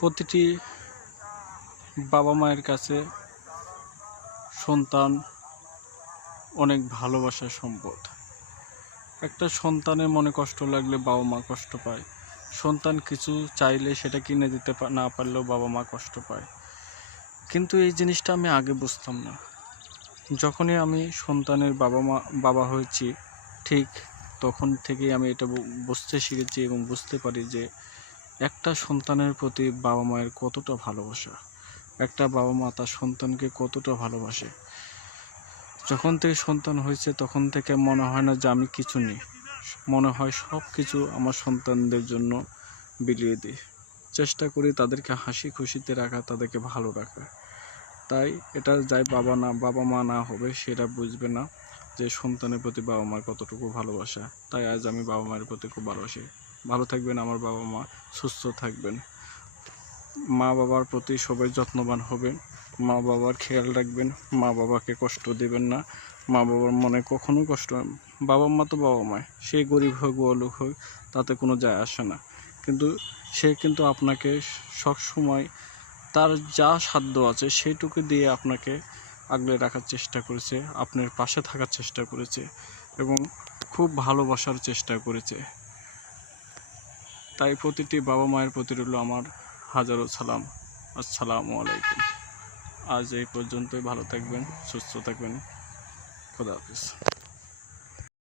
প্রতিটি বাবা মায়ের কাছে সন্তান অনেক ভালোবাসার সম্পদ। একটা সন্তানের মনে কষ্ট লাগলে বাবা মা কষ্ট পায়। সন্তান কিছু চাইলে সেটা কিনে দিতে না পারলেও বাবা মা কষ্ট পায়। কিন্তু এই জিনিসটা আমি আগে বুঝতাম না। যখনই আমি সন্তানের বাবা হয়েছি, ঠিক তখন থেকেই আমি এটা বুঝতে শিখেছি এবং বুঝতে পারি যে একটা সন্তানের প্রতি বাবা মায়ের কতটা ভালোবাসা, একটা বাবা মা তার সন্তানকে কতটা ভালোবাসে। যখন থেকে সন্তান হয়েছে তখন থেকে মনে হয় না যে আমি কিছু নেই, মনে হয় সব কিছু আমার সন্তানদের জন্য বিলিয়ে দিই। চেষ্টা করি তাদেরকে হাসি খুশিতে রাখা, তাদেরকে ভালো রাখা। তাই এটা যাই বাবা মা না হবে সেটা বুঝবে না যে সন্তানের প্রতি বাবা মার কতটুকু ভালোবাসা। তাই আজ আমি বাবা মায়ের প্রতি খুব ভালোবাসি। ভালো থাকবেন আমার বাবা মা, সুস্থ থাকবেন। মা বাবার প্রতি সবাই যত্নবান হবেন, মা বাবার খেয়াল রাখবেন, মা বাবাকে কষ্ট দেবেন না। মা বাবার মনে কখনো কষ্ট, বাবা মা তো বাবা মা, সে গরিব হোক বড়লোক হোক তাতে কোনো যায় আসে না। কিন্তু সে কিন্তু আপনাকে সবসময় তার যা সাধ্য আছে সেইটুকু দিয়ে আপনাকে আগলে রাখার চেষ্টা করেছে, আপনার পাশে থাকার চেষ্টা করেছে এবং খুব ভালোবাসার চেষ্টা করেছে। তাই প্রতিটি বাবা মায়ের প্রতি রইল আমার হাজারো সালাম। আসসালামু আলাইকুম। আজ এই পর্যন্তই। ভালো থাকবেন, সুস্থ থাকবেন। খোদা হাফেজ।